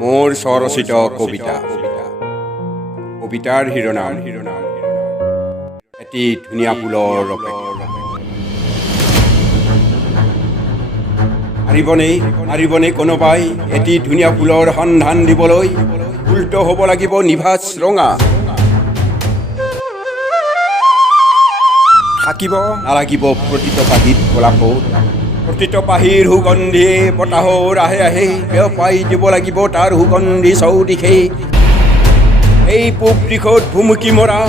মোৰ স্বৰচিত কবিতা কবিতাৰ শিৰোনাম এটি ধুনীয়া ফুলৰ অপেক্ষা। পাৰিবনে কোনোবাই এটি ধুনীয়া ফুলৰ সন্ধান দিবলৈ? ফুলটো হ'ব লাগিব নিভাজ ৰঙা, থাকিব নালাগিব প্ৰতিটো পাহিত কলাপত, প্ৰতিটো পাহিৰ সুগন্ধিয়ে বতাহৰ আহে আহে বিয়পাই দিব লাগিব তাৰ সুগন্ধি চৌদিশে। এই পূব দিশত ভুমুকি মৰা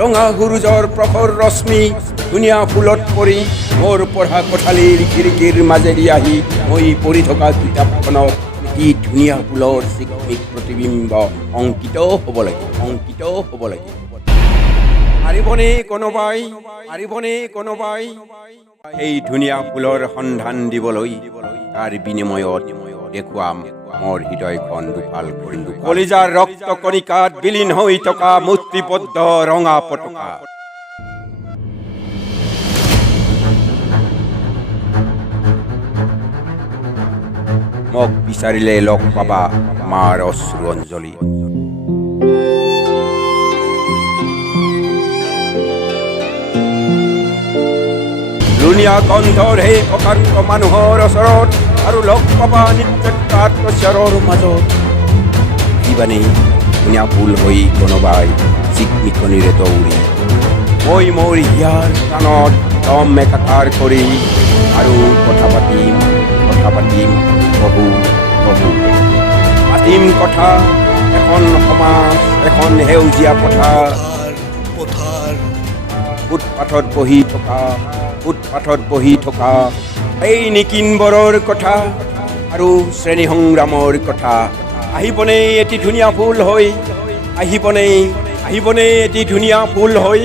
ৰঙা সূৰুজৰ প্ৰখৰ ৰশ্মি ধুনীয়া ফুলত পৰি মোৰ পঢ়া কোঠালীৰ খিৰিকীৰ মাজেদি আহি মই পঢ়ি থকা কিতাপখনত এটি ধুনীয়া ফুলৰ চিকমিক প্ৰতিবিম্ব অংকিত হ'ব লাগিব। পাৰিবনে কোনোবাই এই ধুনীয়া ফুলৰ সন্ধান দিবলৈ? তাৰ বিনিময়ত দেখুৱাম মোৰ হৃদয়খন দুফাল কৰি কলিজাৰ ৰক্ত কণিকাত বিলীন হৈ থকা মুষ্টিবদ্ধ ৰঙা পতাকা। মোক বিচাৰিলে লগ পাবা মাৰ অশ্ৰু অঞ্জলি। ধুনীয়া গন্ধৰ সেই প্ৰকাণ্ড মানুহৰ ওচৰত আৰু লগ পাবা নিত্যত্ব আত্মস্বৰৰ মাজত। আহিবানে ধুনীয়া ফুল হৈ কোনোবাই চিকমিকনিৰে দৌৰি মই মোৰ হিয়াৰ কাণত দম একাকাৰ কৰি আৰু কথা পাতিম বহু পাতিম কথা। এখন সমাজ, এখন সেউজীয়া পথাৰ, ফুটপাথত বহি থকা এই নিকিনবৰৰ কথা আৰু শ্ৰেণী সংগ্ৰামৰ কথা। আহিবনে এটি ধুনীয়া ফুল হৈ? আহিবনে এটি ধুনীয়া ফুল হৈ?